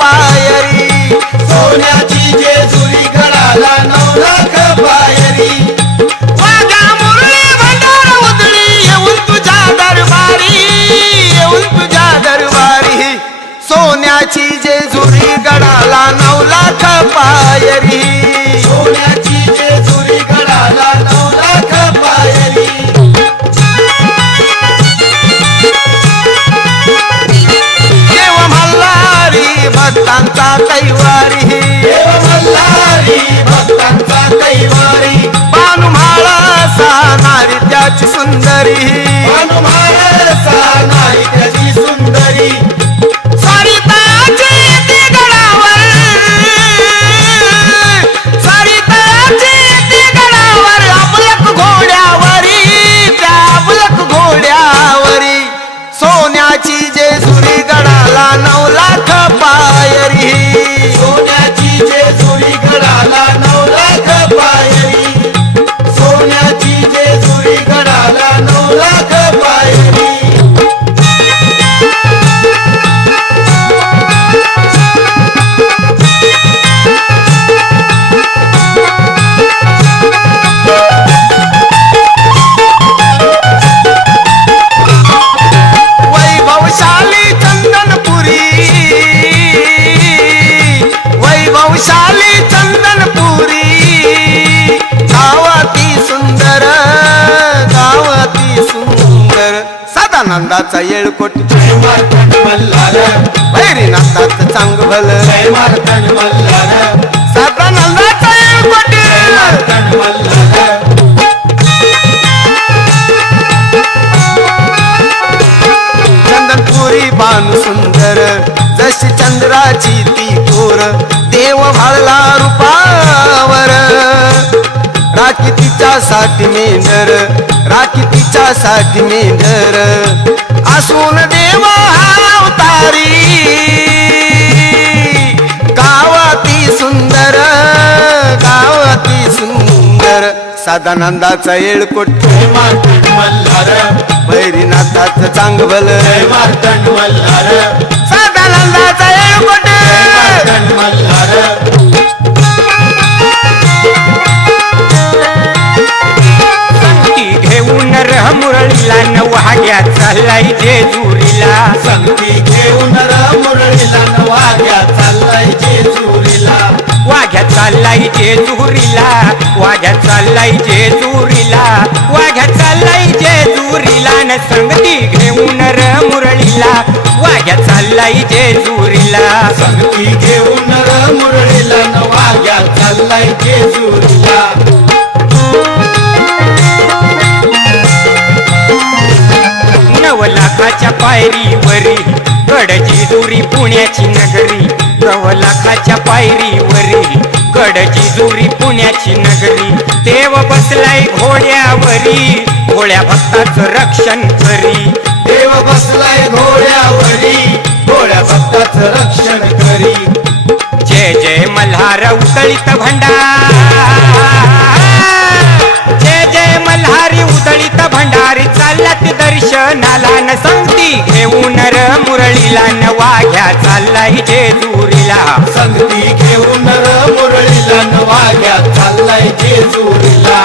पायरी सोन्याची जेजुरी गळाला 9 लाख पायरी वाघ्या मुरळी भंडार उधळी येऊन तुझ्या दरबारी येऊन तुझ्या दरबारी सोन्याची जेजुरी गळाला 9 लाख पायरी सोन्याची जेजुरी गळाला 9 लाख पायरी देव मल्हारी भक्तांचा कैवारी देव मल्हारी भक्तांचा कैवारी पानुमाळा सानारी त्याची सुंदरी हनुमान सानाई त्याची सुंदरी सरिताची येते गडावर सरिताची येते गडावर अबलक घोड्यावरी त्या अबलक घोड्यावरी सोन्याची जेजुरी गडाला 9 लाख पायरी सोन्याची जेजुरी गडाला 9 लाख पायरी सोन्याची जेजुरी गडाला 9 लाख पायरी वैभवशाली चंदनपुरी वैभवशाली चंदनपुरी गावाती सुंदर गावाती सुंदर सदानंदाचा येळकोट जय मार्तंड मल्हार भैरीनाथाचं चांगभल जय मार्तंड मल्हार सदानंदाचा येळकोट जय मार्तंड मल्हार चंदनपुरी बानु सुंदर जशी चंद्राची ती कोर देव भाळला रूपावर राखी तिच्यासाठी मेंढर राखी तिच्यासाठी मेंढर असून देव हा अवतारी गावाती सुंदर गावाती सुंदर सदानंदाचा येळकोट जय मार्तंड मल्हार भैरीनाथाचं चांगभल जय मार्तंड मल्हार सदानंदाचा येळकोट जय मार्तंड मल्हार संगती घेऊन रह मुरळीला नवहाग्या चाललाय जेजुरीला संगती घेऊन मुरळीला नवाग्या चाललाय जेजुरीला वाघ्या चाललाय जेजुरीला वाघ्या चाललाय जेजुरीला वाघ्या चाललाय जेजुरीला न संगती घेऊन रह मुरळीला वाघ्या चाललाय जेजुरीला संगती घेऊन मुरळीला नवाग्या चाललाय जेजुरीला 9 लाखाच्या पायरीवरी गडजिजुरी पुण्याची नगरी 9 लाखाच्या पायरीवरी गडजिजुरी पुण्याची नगरी देव बसलाय घोड्यावरी घोड्या भक्ताचं रक्षण करी देव बसलाय घोड्यावरी घोड्या भक्ताचं रक्षण करी जय जय मल्हार उदळीत भंडार जय जय मल्हारी उदळीत भंडारी चालल्यात दर्शनाला न संगती घेऊन मुरळीला न वाघ्या चाललाय जेजुरीला संगती घेऊन मुरळीला नवाग्या चाललाय जेजुरीला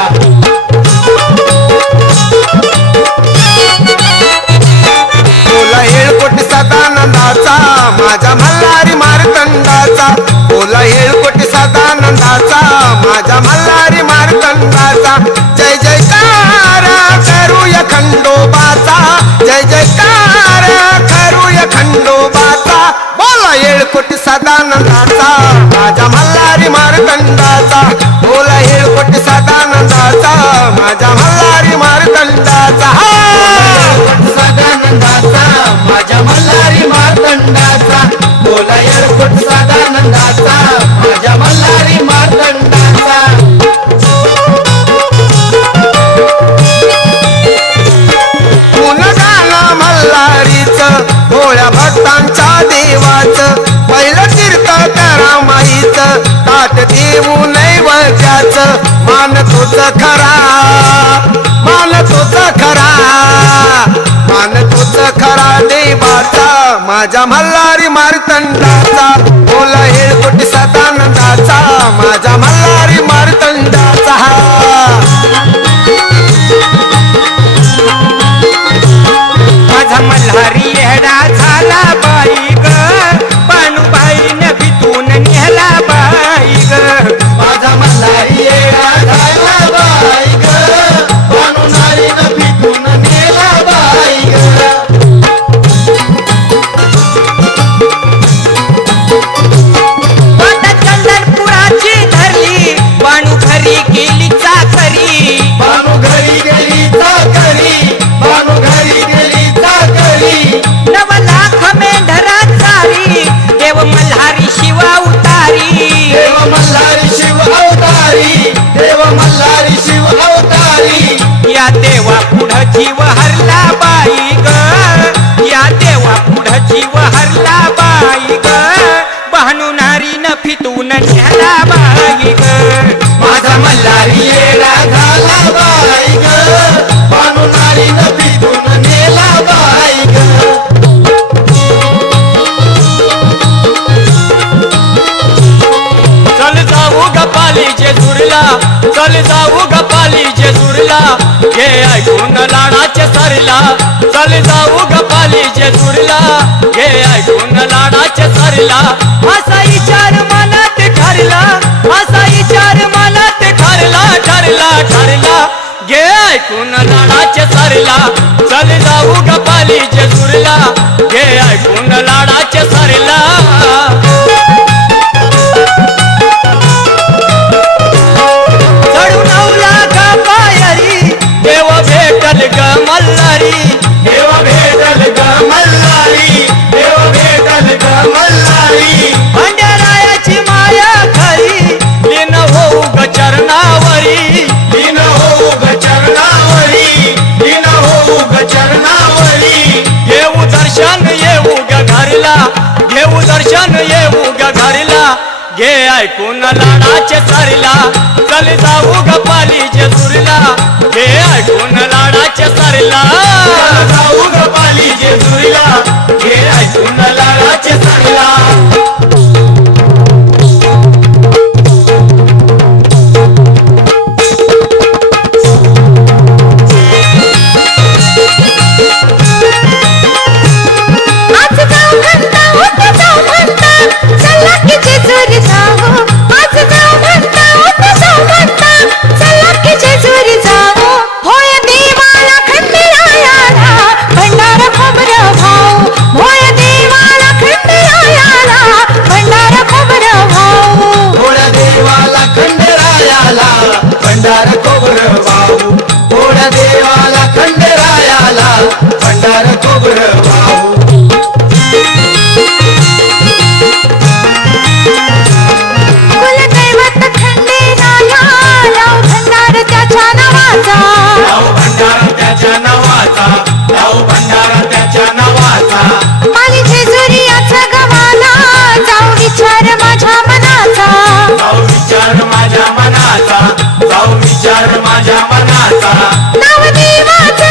बोला येळकोट सदानंदाचा माझ्या मल्हारी मार्तंडाचा बोला येळकोट सदानंदाचा माझ्या मल्हारी मार्तंडाचा जय जयकार करूया खंडोबाचा जय जयकार करूया खंडोबाचा बोला येळकोट सदानंदाचा माझ्या मल्हारी मार्तंडाचा बोला येळकोट सदानंदाचा माझ्या मल्हारी मार्तंडाचा सदानंदाचा माझ्या मल्हारी मार्तंडाचा बोला येळकोट सदानंदाचा माझ्या मल्हारी मार्तंडाचा गुणगान मल्हारीचं भोळ्या भक्तांच्या देवाचं पहिलं तीर्थ करा माईचं ताट देऊ नैवेद्याचं मान तोच खरा मान तोच खरा मान तोच खरा देवाचा माझ्या मल्हारी मार्तंडाचा पाली जेजुरीला चल जाऊ ग पाली जेजुरीला घे ऐकून लाडाचे सरीला चल जाऊ ग पाली जेजुरीला घे ऐकून लाडाचे सरीला असा विचार मनात ठरला असा विचार मनात ठरला ठरला ठरला घे ऐकून लाडाचे सरीला चल जाऊ ग पाली जेजुरीला घे ऐकून लाडाचे सरीला चढून आवला ग पायरी देव भेटल ग मल्हारी देव भेटल ग मल्हारी देव भेटल ग मल्हारी भंडारायाची माया खरी लीन होऊ ग चरणावरी दिन होऊ ग चरणावरी दिन होऊ ग चरणावरी घेऊ दर्शन येऊ ग घरला घेऊ दर्शन येऊ ग घरला घे ऐकून लाडाचे सरीला चल जाऊ ग पाली जेजुरीला घे ऐकून लाडाचे सरीला जाऊ ग पाली जेजुरीला घे ऐकून लाडाचे सरीला आज जाऊ म्हणता उद्या जाऊ म्हणता चला की जेजुरी जाऊ आज जाऊ म्हणता उद्या जाऊ म्हणता चला की जेजुरी जाऊ होय देवाला खंडेरायाला भंडारा खोबरं भाऊ होय देवाला खंडेरायाला भंडारा खोबरं भाऊ थोड्या देवाला खंडेरायाला भंडार खोबरं वाहू थोड्या देवाला खंडेरायाला भंडार खोबरं वाहू कुलदैवत खंडेरायाला भंडार त्याच्या नावाचा लावू भंडारा त्याच्या नावाचा लावू भंडारा त्याच्या नावाचा पाली जेजुरीयाचा गव्हाला जाऊ विचार माझ्या मनाचा जाऊ विचार माझ्या मनाचा जाऊ विचार माझ्या मनाचा नाव देवाचं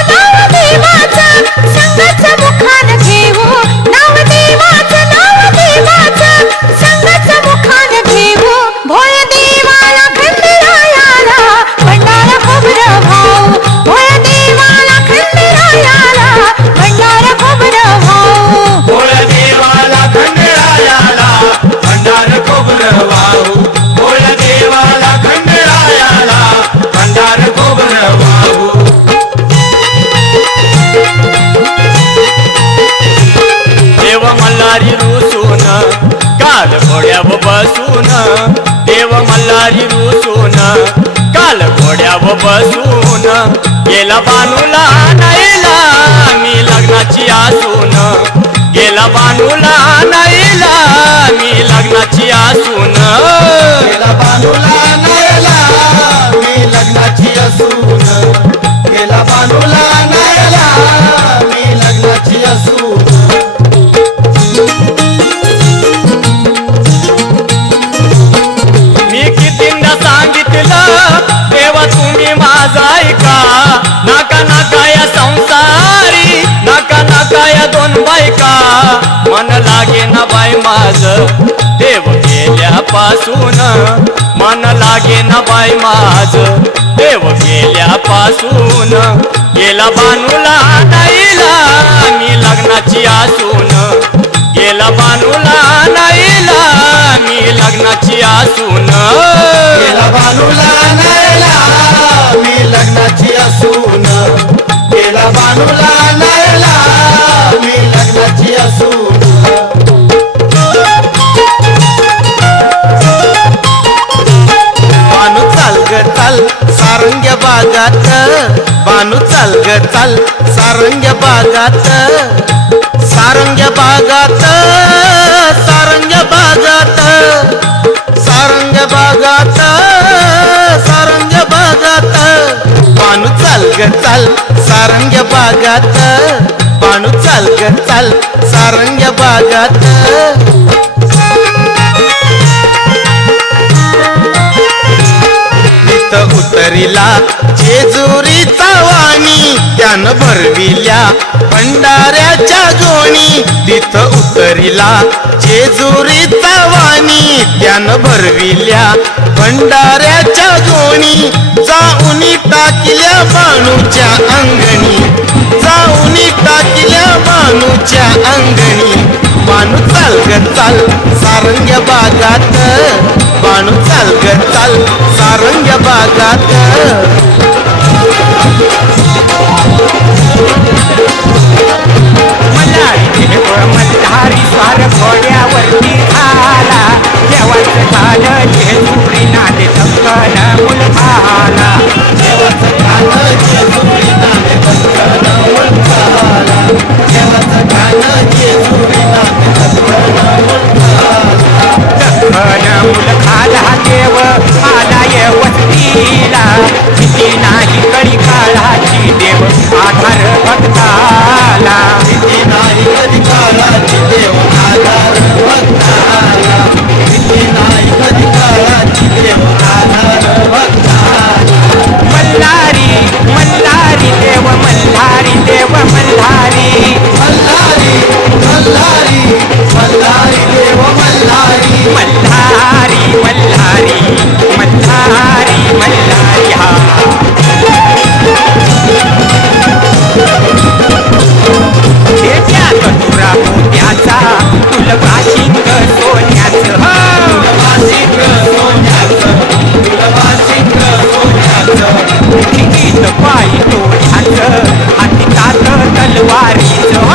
संगच मुखान घेऊ नाव देवाचं संगच मुखान घेऊ भोय देवाला खंडेरायाला भंडारा खोबरं भाऊ भोय देवाला खंडेरायाला भंडारा खोबरं भाऊ भोळ्या देवाला खंडेरायाला भंडार खोबरं वाहू भोळ्या देवाला खंडेरायाला भंडार खोबरं वाहू देव मल्हारी रुसून काल घोड्याव बसून देव मल्हारी रुसून काल घोड्याव बसून गेला बानूला नाईला मी लग्नाची आसून गेला बानूला नाईला मी लग्नाची आसून गेला बानूला नायला मी लग्नाची असून गेला बानूला नायला मी लग्नाची असून मी कितींदा सांगितलं देवा तुम्ही माझा ऐका नका नका या संसारी नका नका या दोन बायका मन लागे ना बाई माझ देव गेल्यापासून मन लागे ना बाई माझ देव गेल्यापासून गेला बानूला नाईला मी लग्नाची आसून गेला बानूला नाईला मी लग्नाची आसून गेला बानूला नायला मी लग्नाची असून गेला बानूला नायला मी लग्नाची असून बानू चाल ग चाल सारंग्य बागात बानू चाल ग चाल सारंग्य बागात सारंग्य बागात सारंग्य बागात सारंग्य बागात सारंग्य बागात बानू चाल ग चाल सारंग्य बागात बानू चाल ग चाल सारंग्य बागात तिथं उतरिला जेजुरीचा वाणी त्यानं भरविल्या भंडाऱ्याच्या गोणी तिथं उतरिला जेजुरीचा वाणी त्यानं भरविल्या भंडाऱ्याच्या गोणी जाऊनी टाकल्या बाणूच्या अंगणी जाऊनी टाकल्या बाणूच्या अंगणी बाणू चाल ग चाल सारंग्या बागात बाणू चाल ग चाल सारंग्या बागात मल्हारी देव मल्हारी स्वार घोड्यावरती झाला देवाचं झालं जेजुरी नांदे दक्कन मुलखाला देवाचं गाणं जेजुरी नांदे दक्कन मुलखाला देवाचं गाणं जेजुरी नांदे दक्कन मुलखाला दक्कन मुलखाला देव आलाय वस्तीला किती नाही कडी काळाची देव आधार भक्ताला किती नाही कधी काळाची देव आधार भक्ताला किती नाही कधी काळाची देव आधार भक्ताला मल्हारी मल्हारी देव मल्हारी देव मल्हारी मल्हारी मल्हारी मल्हारी देव मल्हारी मल्हारी मल्हारी मल्हारी मल्हारी हा त्याच्यात तुरा मोत्याचा तुलबा शिंग सोन्याचं वासिक सोन्याचं वासिक सोन्याचं गीत पायी तोड्याचं हाती तात तलवारीचं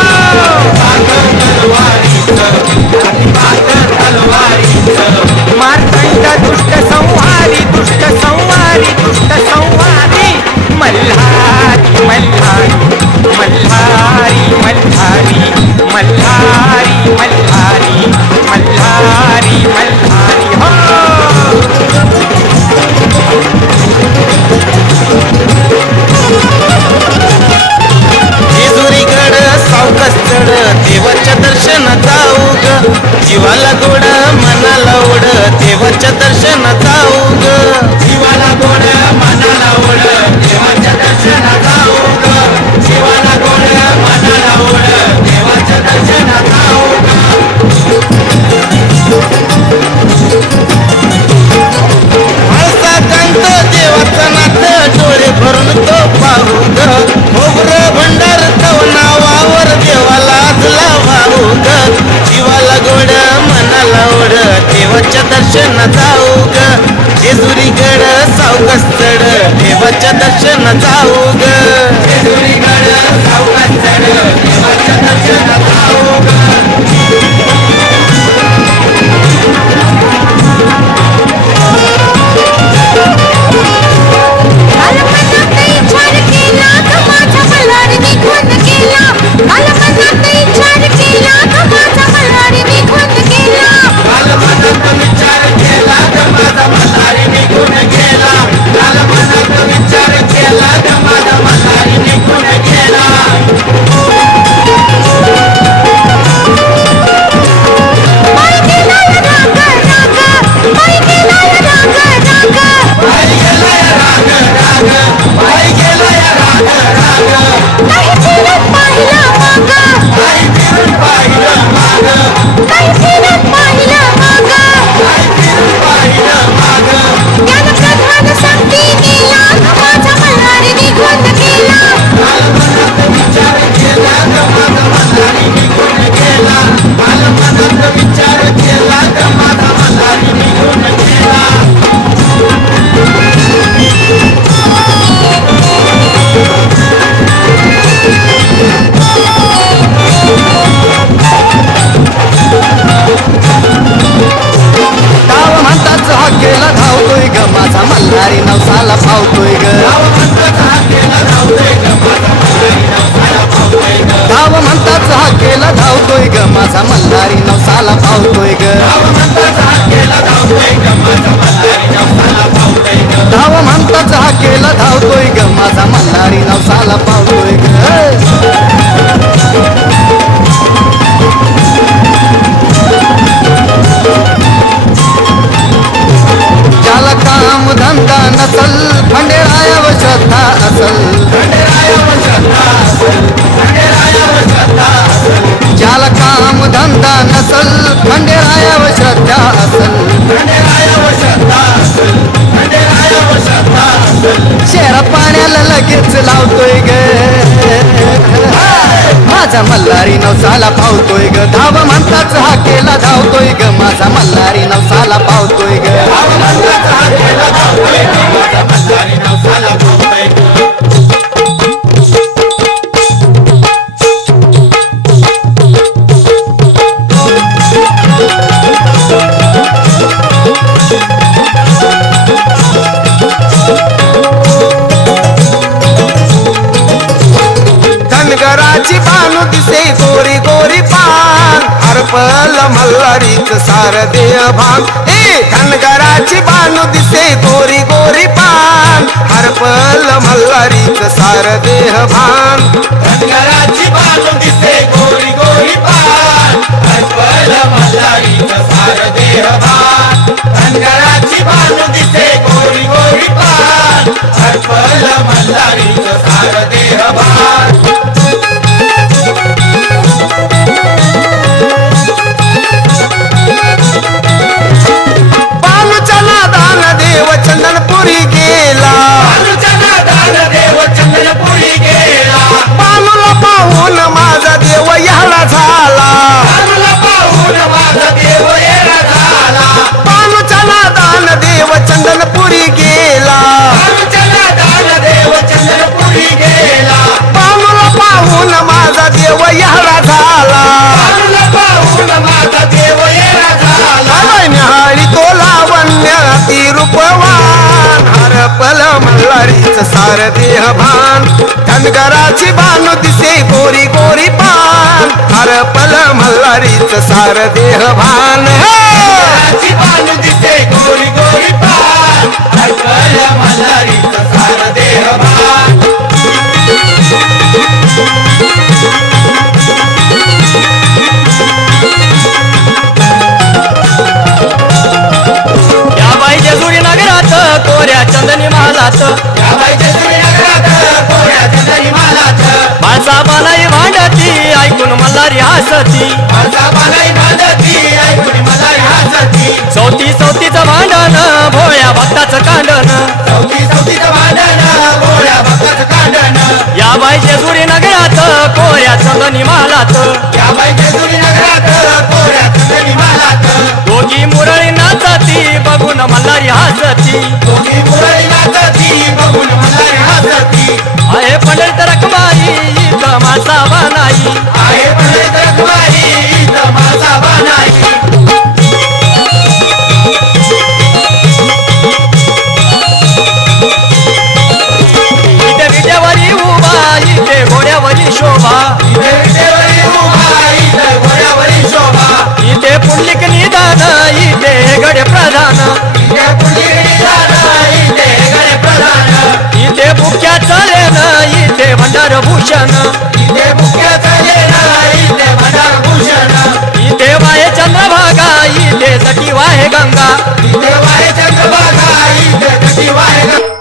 मार्तंड दुष्ट संहारी दुष्ट संहारी दुष्ट संहारी मल्हारी मल्हारी मल्हारी मल्हारी मल्हारी मल्हारी मल्हारी मल्हारी हो जेजुरीगड सावकाश चढ देवाच्या दर्शन जाऊ ग जीवाला गोड मनाला ओढ देवाच्या दर्शन जाऊ ग जीवाला गोड मनाला ओढ देवाच्या दर्शनात जाऊ ग जीवाला गोड मनाला ओढ देवाच्या दर्शनात जाऊ ग आळसा कांत देवाचा नाथ डोळे भरून तो पाहू ग खोबर भंडार तव नावावर देवाला आजला वाहू ग जीवाला गोड मनाला ओढ देवाच्या दर्शन जाऊ ग जेजुरीगड सावकाश चढ देवाच्या दर्शन जाऊ ग जेजुरीगड सावकाश चढ देवाच्या दर्शनात जाऊ ग कालमनात विचार केला का माझा मल्हारी निघून गेला कालमनात विचार केला का माझा मल्हारी निघून गेला काल मनात विचार केला ग माझा मल्हारी निघून गेला काल मनात विचार केला ग माझा मल्हारी निघून गेला बाई गेला राग राग बाई गेला राग राग बाई गेलाय राग राग बाई गेलाय राग राग काही फिरत पाहिलं माग बाई फिरून पाहिलं माग काही फिरत पाहिलं माग बाई फिरून पाहिलं माग ज्ञान प्रधान सांगती गेला माझा मल्हारी निघून गेला काल मनात विचार केला ग माझा मल्हारी निघून गेला काल मनात विचार केला ग माझा मल्हारी निघून गेला गाव म्हणताच हाकेला धावतोय ग माझा मल्हारी नवसाला पावतोय ग गाव म्हणताच हाकेला धावतोय ग माझा मल्हारी नवसाला पावतोय ग धाव म्हणताच हाकेला धावतोय ग माझा मल्हारी नवसाला पावतोय ग ज्याला काम धंदा नसल खंडेरायावर श्रद्धा असल ज्याला काम धंदा नसल खंडेरायावर श्रद्धा असल माझा मल्हारी नवसाला पावतोय ग धाव म्हणताच हा केला धावतोय ग माझा मल्हारी नवसाला पावतोय ग मल्हारी नवसाला पावतोय ग. धनगराची बानू दिसे गोरी गोरी पान हरपल मल्हारीच सार देह भान ए धनगराची बानू दिसे गोरी गोरी पान हरपल मल्हारीच सार देह भान धनगराची बाजू दिसे गोरी गोरी पान हरपल मल्हारीचं सार देह भान. धनगराची बाजू दिसे गोरी गोरी पान हरपल मल्हारीचं सार देह भान. बालूच्या नादान देव चंदनपुरी गेला बालूच्या नादान देव चंदनपुरी गेला. बालूला पाहून माझा देव याला झाला बालूला पाहून माझा देव येडा झाला. बालूच्या नादान देव चंदनपुरी गेला बालूच्या नादान देव चंदनपुरी गेला. बालूला पाहून माझा देव याला झाला बालूला पाहून माझा देव येडा झाला. निहाळी तो लावण्य ती रूपवान हरपल मल्हारीच सार देह भान धनगराची बानू दिसे गोरी गोरी पान हरपल मल्हारीच सार देह भान धनगराची बाजू दिसे गोरी गोरी पान हरपल मल्हारीचं सार देह भान. या बाई जेजुरी नगरात कोऱ्या चंदनी महालात या बाईच्या नगरात कोऱ्या चंदनी महालात माझा बालाई भांडती ऐकून मल्हारी हसती माझा बालाई बांधती ऐकून मल्हारी हसती. चौथीचं भांडण भोळ्या भक्ताचं कांडण चौथीचं भांडण गोळ्या भक्ताचं कांडण. या बाई जेजुरी नगरात कोऱ्या चंदनी महालात या बाईच्या नगरात कोऱ्या चंदनी महालात दोघी मुरळी नाचती बघून मल्हारी हसती दोघी मुरळी नाचती बघून मल्हारी हसती. आहे पंडित रखमाई इथं माझा बानाई आहे पंडित रखमाई इथं माझा बानाई. इथे विट्यावरी उभा इथे घोड्यावरी शोभा इथे विटेवरी उभा इथं घोड्यावरी शोभा. इथे पुंडलिक निदान इथे गडे प्रधान इथे पुंडलिक निदान इथे गणे प्रधान. इथे बुक्या चालेन इथे भंडार भूषण इथे मुख्याचं लेणं इथे भंडारभूषण. इथे वाहे चंद्रभागा इथे सटी वाहे गंगा इथे वाहे चंद्रभागा इथे तटी वाहे गंगा.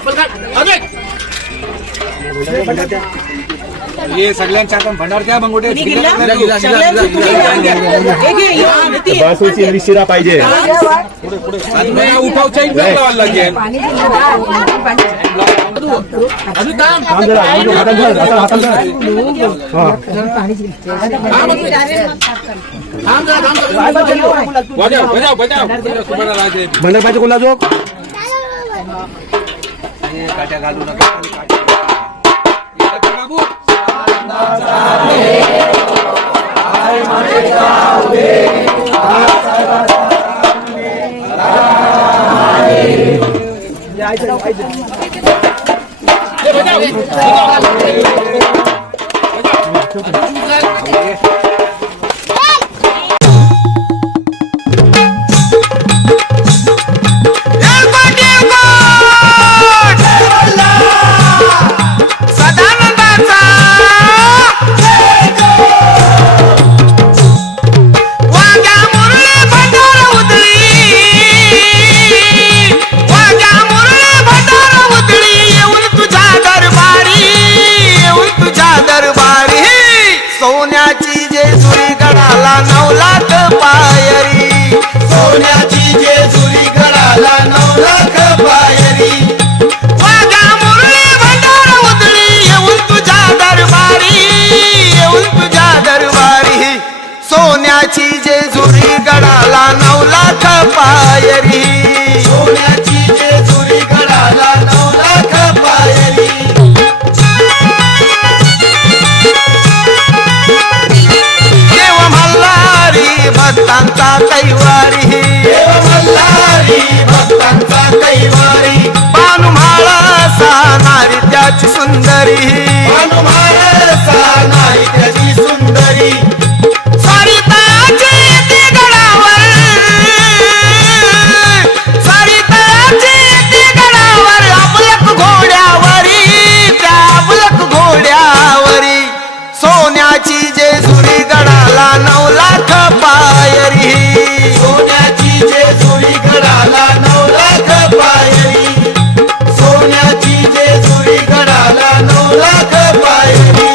चप्पल काढ अजून एक. हे सगळ्यांच्या हातात भंडार द्या मग कुठे शिरा पाहिजे उठाव चेंज करावा लागेल अजून काम बजाव बजाव तुम्हाला राहते भंडार पाहिजे कोणा जो काट्या घालू नका बाबू सोन्याची जेजुरी गडाला 9 लाख पायरी सोन्याची जेजुरी गडाला 9 लाख पायरी वाघ्या मुरली भंडार उधळी येऊन तुझ्या दरबारी येऊन तुझ्या दरबारी सोन्याची जेजुरी गडाला 9 लाख पायरी सोन्याची जेजुरी गडाला 9 लाख पायरी भक्तांचा कैवारी देव मल्हारी भक्तांचा कैवारी पानुमाळा सानारी त्याची सुंदरी पानुमाळा सानारी त्याची सुंदरी सरिताची येते गडावर सरिताची येते गडावर अबलक घोड्यावरी त्या अबलक घोड्यावरी सोन्याची जेजुरी गडाला 9 लाख पायरी सोन्याची जेजुरी गडाला 9 लाख पायरी सोन्याची जेजुरी गडाला 9 लाख पायरी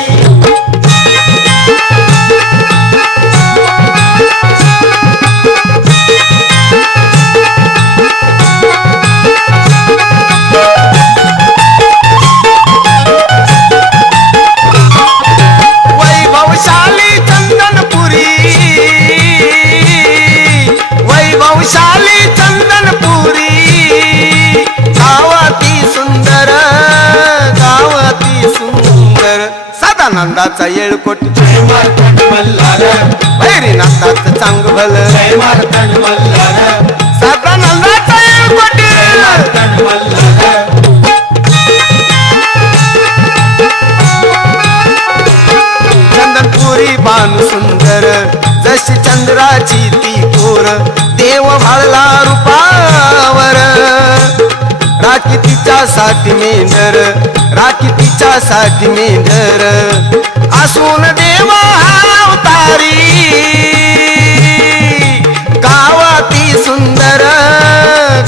वैभवशाली चंदनपुरी वैभवशाली चंदनपुरी गावाती सुंदर गावाती सुंदर सदानंदाचा येळकोट जय मार्तंड मल्हार भैरीनाथाचं चांग भल जय मार्तंड मल्हार सदानंदाचा येळकोट मार्तंड मल्हार चंदनपुरी बानु सुंदर जशी चंद्राची ती कोर देव भाळला रूपावर राखी तिच्यासाठी मेंढर राखी तिच्यासाठी मेंढर असून देव हा अवतारी गावाती सुंदर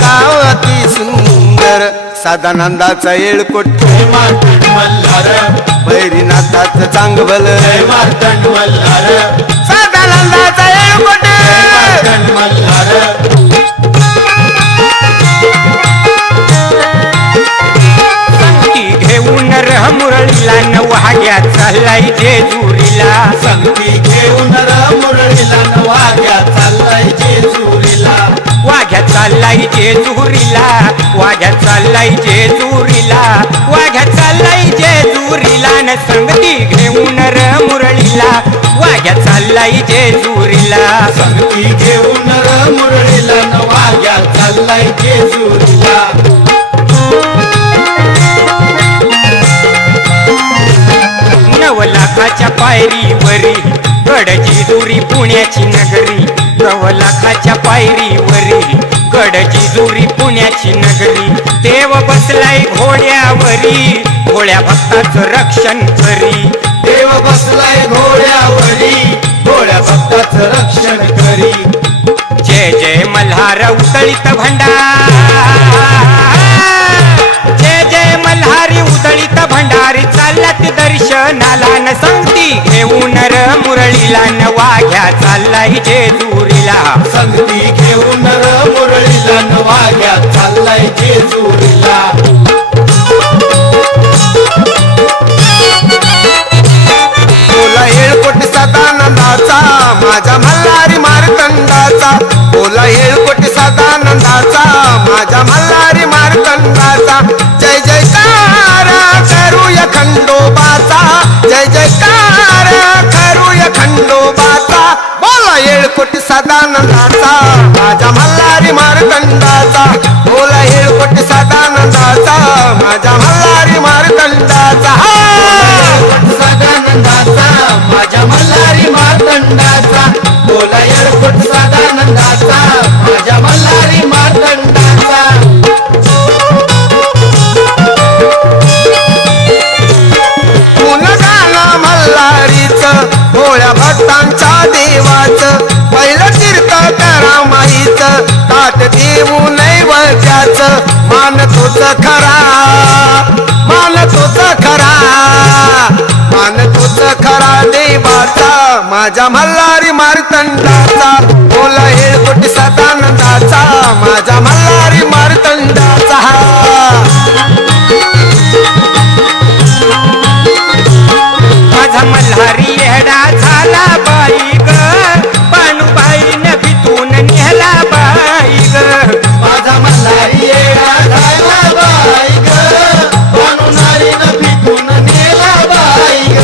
गावाती सुंदर सदानंदाचा येळकोट जय मार्तंड मल्हार भैरीनाथाचं चांगभल जय मार्तंड मल्हार सदानंदाचा येळकोट जय मार्तंड मल्हार संगती घेऊन मुरळीला नवहाग्या चाललाय जेजुरीला संगती घेऊन मुरळीला वाघ्या चाललाय जेजुरीला वाघ्या चाललाय जेजुरीला वाघ्या चाललाय जेजुरीला वाघ्या चाललाय जेजुरीला न संगती घेऊन मुरळीला वाघ्या चाललाय जेजुरीला संगती घेऊन मुरळीला वाघ्या चाललाय जेजुरीला 9 लाखाच्या पायरीवरी गडची दुरी पुण्याची नगरी 9 लाखाच्या पायरीवरी गडची दुरी पुण्याची नगरी देव बसलाय घोड्यावरी घोड्या भक्ताचं रक्षण करी देव बसलाय घोड्यावरी घोड्या भक्ताचं रक्षण करी जय जय मल्हार उतळीत भंडार जय जय संगती घेऊन र मुरळीला नवाघ्या चाललाय जेजुरीला संगती घेऊन र मुरळीला नवाघ्या चाललाय जेजुरीला बोला येळकोट सदानंदाचा माझ्या मल्हारी मार्तंडाचा बोला येळकोट सदानंदाचा माझ्या मल्हारी मार्तंडाचा जय जयकार करूया खंडोबाचा जय जयकार करूया खंडोबाचा बोला येळकोट सदानंदाचा माझ्या मल्हारी मार्तंडाचा बोला येळकोट सदानंदाचा माझ्या मल्हारी मार्तंडाचा सदानंदाचा माझ्या मल्हारी मार्तंडाचा बोला येळकोट सदानंदाचा माझ्या मल्हारी मार्तंडाचा गुणगान मल्हारीचं भोळ्या भक्तांच्या देवाचं पहिलं तीर्थ करा माईचं ताट देऊ नैवेद्याचं मान तोच खरा मान तोच खरा मान तोच खरा देवाचा माझ्या मल्हारी मार्तंडाचा बोला येळकोट सदानंदाचा माझ्या मल्हारी मार्तंडाचा माझा मल्हारी येडा झाला बाई ग पाणूबाईनं भीतून नेला बाई ग माझा मल्हारी येडा झाला बाई ग पाणूनारीनं पिकून नेला बाई ग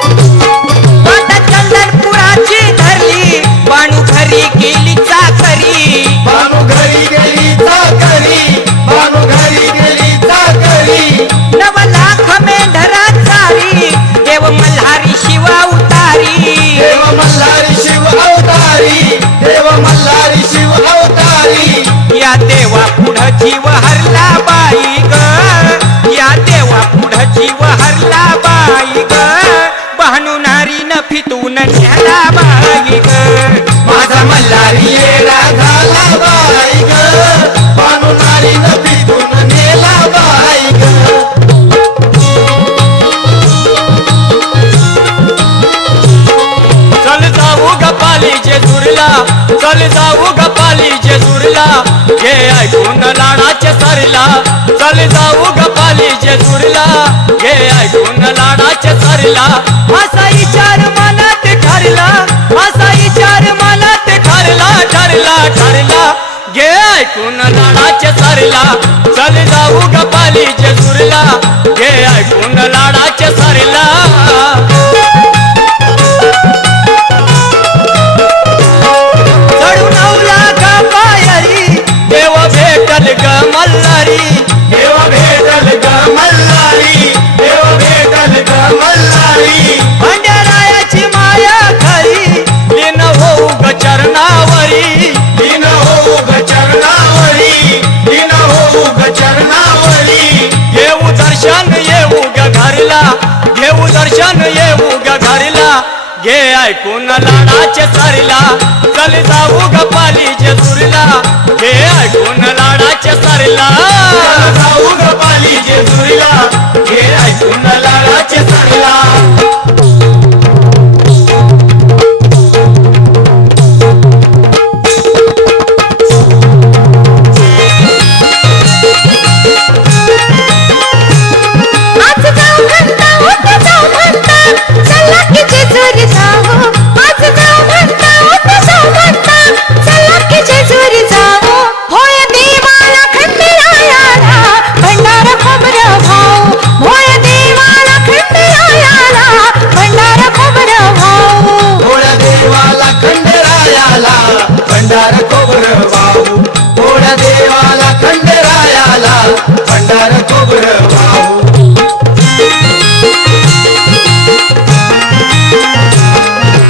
आता चंदनपुराची धरली पाणू घरी गेली चाकरी भानू घरी गेली चाकरी भानू घरी गेली चाकरी 9 लाख मेंढरा चारी देव मल्हारी शिवा उतारी देव मल्हारी शिव अवतारी देव मल्हारी शिव अवतारी या देवा पुढं जीव हरला बाई ग या देवा पुढं जीव हरला बाई ग बहनू नारीनं फितून न्याला बाई ग माझा मल्हारी येडा झाला बाई ग पाणूनारीनं पिकून नेला बाई ग चल जाऊ गपाली जेजुरीला चल जाऊ गपाली जेजुरीला घे ऐकून लाडाच्या सारीला चल जाऊ गपाली जेजुरीला घे ऐकून लाडाच्या सारीला असा विचार मनात ठरला असा विचार मनात ठरला ठरला ठरला घे ऐकून लाडाच्या सारीला चल जाऊ गपाली जेजुरीला घे ऐकून लाडाच्या सारीला चढून लागा पायरी देव भेटल ग मल्हारी देव भेटल ग मल्हारी देव भेटल ग मल्हारी भंडारायाची माया खरी लीन होऊ ग चरणावरी दिन होऊ ग चरणावरी दिन होऊ ग चरणावरी घेऊ दर्शन येऊ ग घरला घेऊ दर्शन येऊ ग घरला घे ऐकून लाडाच्या सारीला चल जाऊ गपाली जेजुरीला घे ऐकून लाडाच्या सारीला जाऊ ग पाली जेजुरीला घे ऐकून लाडाचे सारीला आज जाऊ म्हणता उद्या जाऊ म्हणता चला की जेजुरी जाऊ आज जाऊ म्हणता उद्या जाऊ म्हणता चला की जेजुरी जाऊ होय देवाला खंडेरायाला भंडारा खोबरं भाऊ होय देवाला खंडेरायाला भंडारा खोबरं भाऊ थोड्या देवाला खंडेरायाला भंडार खोबर वाहू थोड्या देवाला खंडेरायाला भंडार खोबर वाहू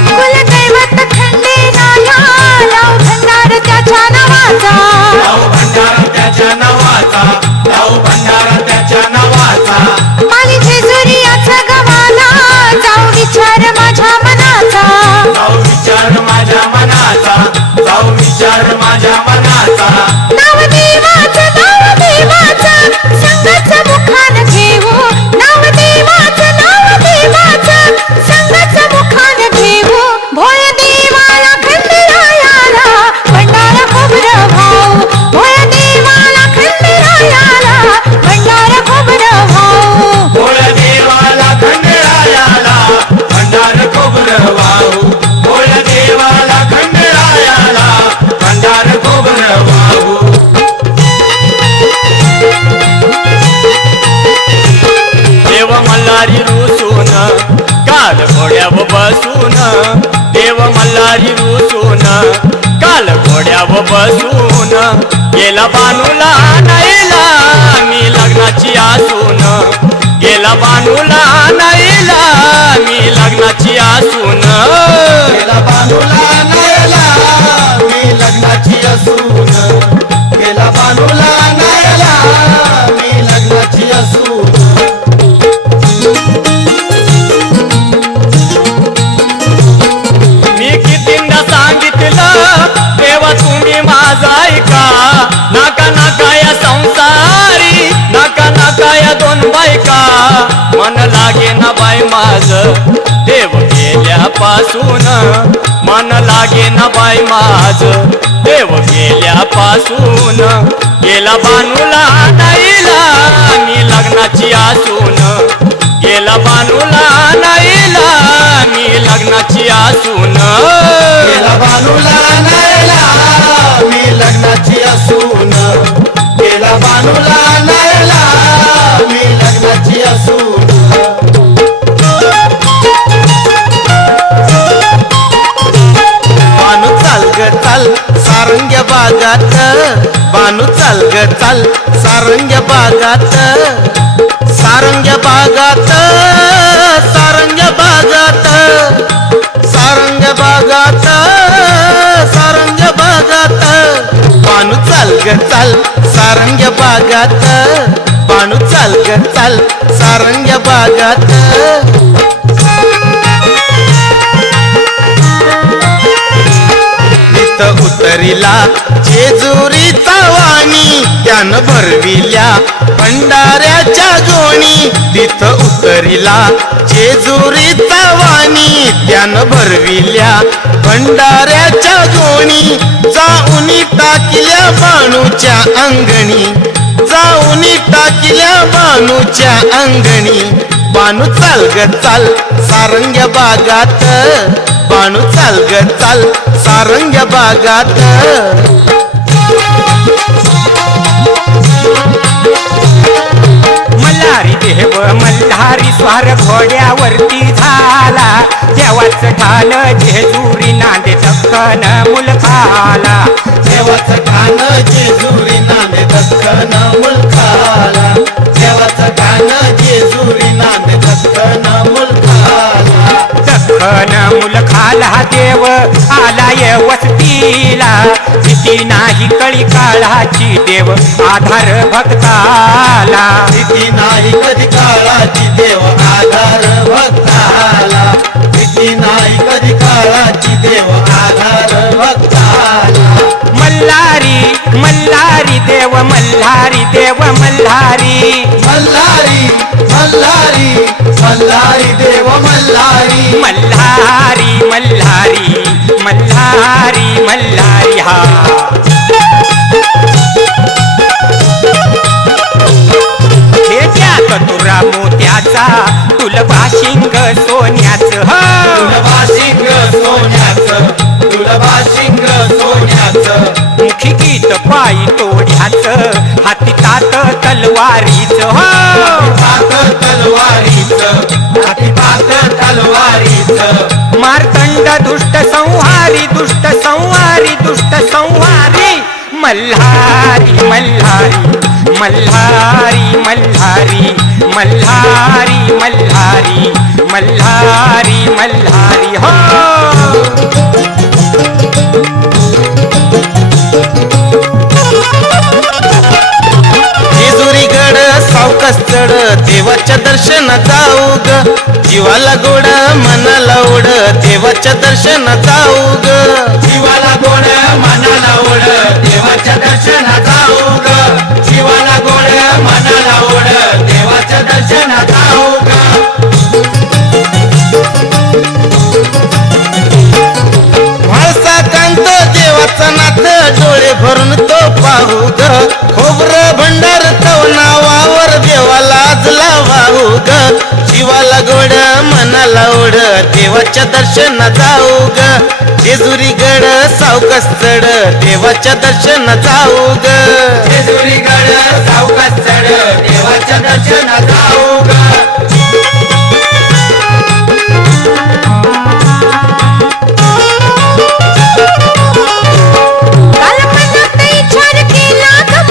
कुलदैवत खंडेरायाला भंडार त्याच्या नावाचा लावू भंडारा त्याच्या नावाचा लावू भंडारा त्याच्या नावाचा माली जेजुरीयाचा गवाला जाऊ विचार माझ्या मनाचा जाऊ विचार माझ्या मनाचा जाऊ विचार माझ्या मनाचा नाव देवाचं संगत बानूला नाईला मी लग्नाची आसून गेला बानूला नाईला मी लग्नाची आसून गेला बानूला नायला मी लग्नाची असून गेला बानूला नायला मी लग्नाची असून मी कितींदा सांगितलं देवा तुम्ही माझा ऐका नाका नाका या संसारी नाका नाका या दोन बायका मन लागे ना बाई माझ देव गेल्यापासून मन लागे ना बाई माझ देव गेल्यापासून गेला बानूला नाईला मी लग्नाची आसून गेला बानूला नाईला मी लग्नाची आसून गेला बानूला नायला मी लग्नाची असून गेला बानूला नायला मी लग्नाची असून बानू चाल ग चाल सारंग्या बागात बानू चाल ग चाल सारंग्या बागात सारंग्या बागात सारंग्या बागात सारंग्या बागात सारंग्या बागात बानू चाल ग चाल सारंग्या बागात बानू चाल ग चाल सारंग्या बागात तिथं उतरिला जेजुरीचा वाणी त्यानं भरविल्या भंडाऱ्याच्या गोणी तिथं उतरिला जेजुरीचा वाणी त्यानं भरविल्या भंडाऱ्याच्या गोणी जाऊनी टाकल्या बाणूच्या अंगणी जाऊनी टाकल्या बाणूच्या अंगणी बानू चाल ग चाल सारंग्या बागात बानू चाल ग चाल सारंग्या बागात मल्हारी देव मल्हारी स्वार घोड्यावरती झाला देवाचं ठाण जेजुरी नांदे दख्खन मुलखाला देवाचं ठाण जेजुरी नांदे दख्खन मुलखाला देवाचं ठाण जेजुरी नांदे दख्खन मुलखाला दख्खन मुलखाला देव आलाय वस्तीला भीती नाही कळी काळाची देव आधार भक्ताला भीती नाही कधी काळाची देव आधार भक्ताला भीती नाही कधी काळाची देव आधार भक्ताला मल्हारी मल्हारी देव मल्हारी देव मल्हारी मल्हारी मल्हारी मल्हारी देव मल्हारी मल्हारी मल्हारी मल्हारी मल्हारी हा हे त्यात तुरा मोत्याचा तुलबा शिंग सोन्याचं ह तुलबाशिंग सोन्याचं तुलबाशिंग सोन्याचं मुखी गीत पायी तोड्याचं हाती तात तलवारीचं ह पात तलवारीचं हाती पात तलवारीचं मार्तंड दुष्ट संहारी दुष्ट संहारी दुष्ट संहारी मल्हारी मल्हारी मल्हारी मल्हारी मल्हारी मल्हारी मल्हारी मल्हारी हो जेजुरीगड सावकाश चढ देवाच्या दर्शनात जाऊ ग जीवाला गोड मनाला ओढ देवाच्या दर्शनात जाऊ ग जीवाला गोड मनाला ओढ देवाच्या दर्शनात जाऊ ग जीवाला गोड मनाला ओढ देवाच्या दर्शनात जाऊ ग म्हाळसा कांत देवाचा नाथ डोळे भरून तो पाहू ग खोबरं भंडार तव नावावर देवाला आजला वाहू ग जीवाला गोड मनाला ओढ देवाच्या दर्शनात जाऊ ग जेजुरीगड सावकाश चढ देवाच्या दर्शनात जाऊ ग जेजुरीगड सावकाश चढ देवाच्या दर्शनात जाऊ ग काल मनात विचार केला ग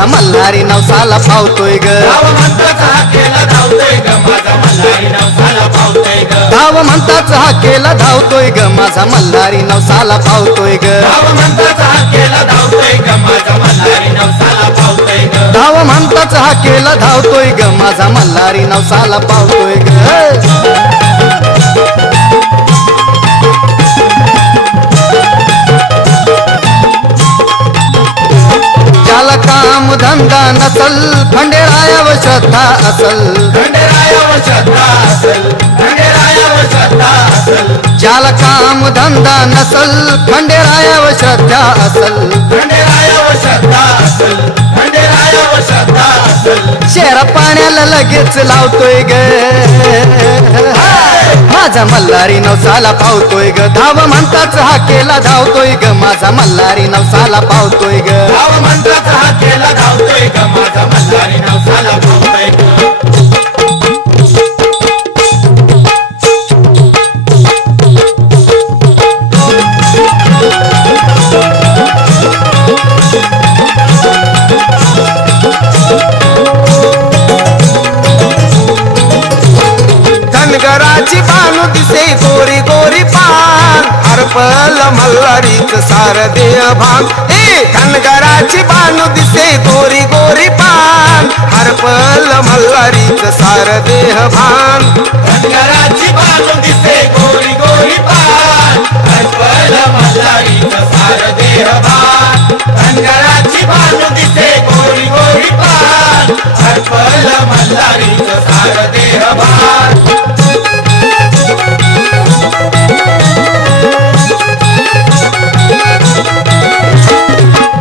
माझा मल्हारी नवसाला पावतोय ग धाव म्हणताच हाकेला धावतोय ग माझा मल्हारी नवसाला पावतोय ग धाव म्हणताच हाकेला धावतोय ग माझा मल्हारी नवसाला पावतोय ग धाव म्हणताच हाकेला धावतोय ग माझा मल्हारी नवसाला पावतोय ग धाव म्हणताच हाकेला धावतोय ग माझा मल्हारी नवसाला पावतोय ग ज्याला काम धंदा नसल खंडेरायावर श्रद्धा असल खंडेरायावर श्रद्धा असल खंडेरायावर श्रद्धा असल ज्याला काम धंदा नसल खंडेरायावर श्रद्धा असल खंडेरायावर श्रद्धा असल खंडेरायावर श्रद्धा असल शेरा पाण्याला लगेच लावतोय ग माझा मल्हारी नवसाला पावतोय ग धाव म्हणताच हाकेला धावतोय ग माझा मल्हारी नवसाला पावतोय ग धाव म्हणताच हाकेला धावतोय ग माझा मल्हारी नवसाला पावतोय ग धनगराची बानू दिसे गोरी गोरी पान हरपल मल्हारीच सार देह भान ए धनगराची बानू दिसे गोरी गोरी पान हरपल मल्हारीच सार देह भान धनगराची बानू दिसे गोरी गोरी पान हरपल मल्हारीचं सार देह भान धनगराची बानू दिसे गोरी गोरी पान हरपल मल्हारीचं सार देह भान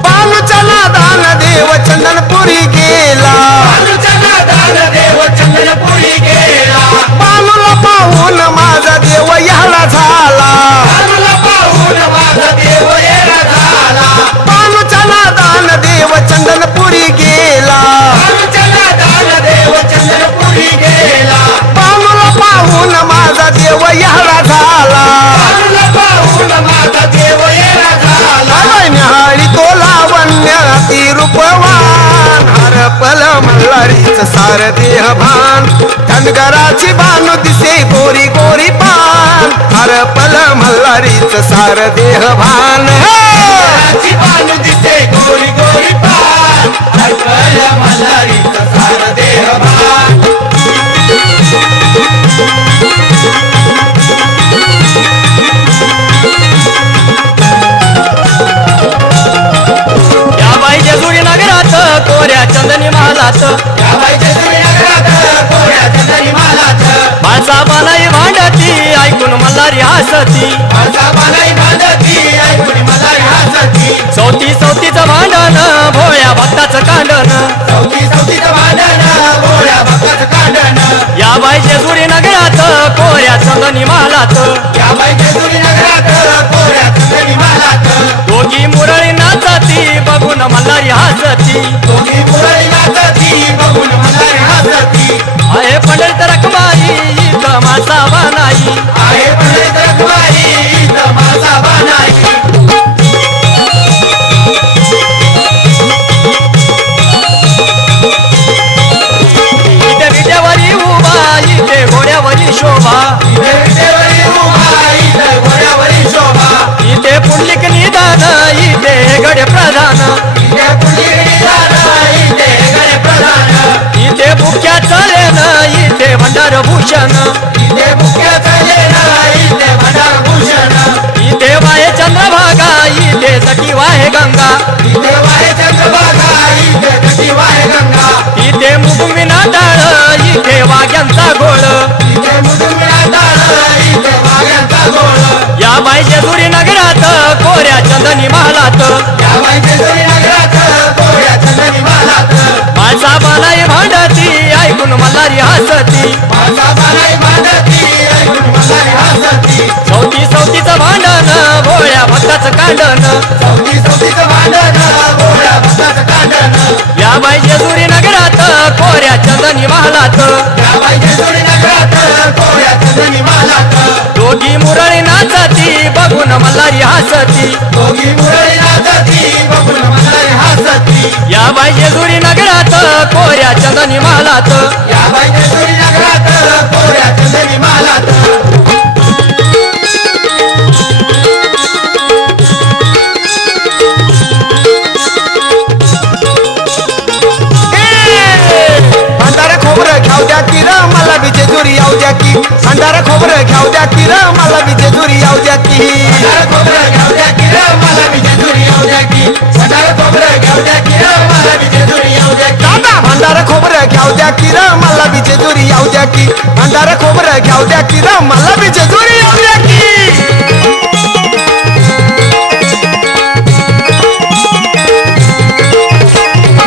बानूच्या नादान देव चंदनपुरी गेला बानूच्या नादान देव चंदनपुरी गेला बानूला पाहून माझा देव याला झाला बानूला पाहून माझा देव येणा झाला बानूच्या नादान देव चंदनपुरी गेला बानूच्या नादान देव चंदनपुरी गेला बानूला पाहून माझा देव याला झाला बानूला पाहून माझा देव येणा झाला निहाळी तो लावण्य ती रूपवान हरपल मल्हारीच सार देह भान धनगराची बानू दिसे गोरी गोरी पान हरपल मल्हारीच सार देह भान धनगराची बानू दिसे गोरी गोरी पान हरपल मल्हारीचं सार देह भान या बाई जेजुरी नगरात कोऱ्या चंदनी महालात या बाईच्या नगरात कोऱ्या चंदनी महालात माणसा बनाई भांडती ऐकून मल्हारी हसती माझा बालाई बांधती ऐकून मल्हारी हसती चौथीचं भांडण भोळ्या भक्ताचं कांडण चौथीचं भांडण गोळ्या भक्ताचं कांडण या बाई जेजुरी नगरात कोऱ्या चंदनी महालात या बाईच्या नगरात कोऱ्या चंदनी महालात दोघी मुरळी नाचती बघून मल्हारी हसती दोघी मुरळी नाचती बघून मल्हारी हसती आहे पंढरीत रखमाई इथं मासा बनाई आहे पंडित रखमाई इथं माझा बानाई इथे विट्यावरी उभा इथे घोड्यावरी शोभा इथे विटेवरी उभा इथं घोड्यावरी शोभा इथे पुंडलिक निदान इथे गडे प्रधान इथे पुंडलिक निदान इथे गणे प्रधान इथे बुक्या चालेन इथे भंडार भूषण इथे मुख्याचं लेणं इथे भंडारभूषण इथे वाहे चंद्रभागा इथे सखी वाहे गंगा इथे वाहे चंद्रभागा इथे तटी वाहे गंगा इथे मुगमिना डाळ इथे वाघ्यांचा गोळ इथे मुदुमिळा ताळ इथे वाघ्यांचा गोळ या बाई जेजुरी नगरात कोऱ्या चंदनी महालात या बाईच्या नगरात कोऱ्या चंदनी महालात माणसा बनाई भांडती ऐकून मल्हारी हसती माझा बालाई बांधती नगरात या बाई जेजुरी नगरात कोऱ्या चंदनी मालात भंडारा खोबरं घ्याव द्या की र मला बी जेजुरी याव द्या की भंडारा खोबरं घ्याव द्या की र मला बी जेजुरी याव द्या की भंडारा खोबरं घ्याव द्या की र मला बी जेजुरी येऊ द्या की भंडारा खोबरं घ्याव द्या की र मला बी जेजुरी येऊ द्या की दादा भंडारा खोबरं घ्याव द्या की र मला बी जेजुरी याव द्या की भंडारा खोबरं घ्याव द्या की र मला बी जेजुरी याव द्या की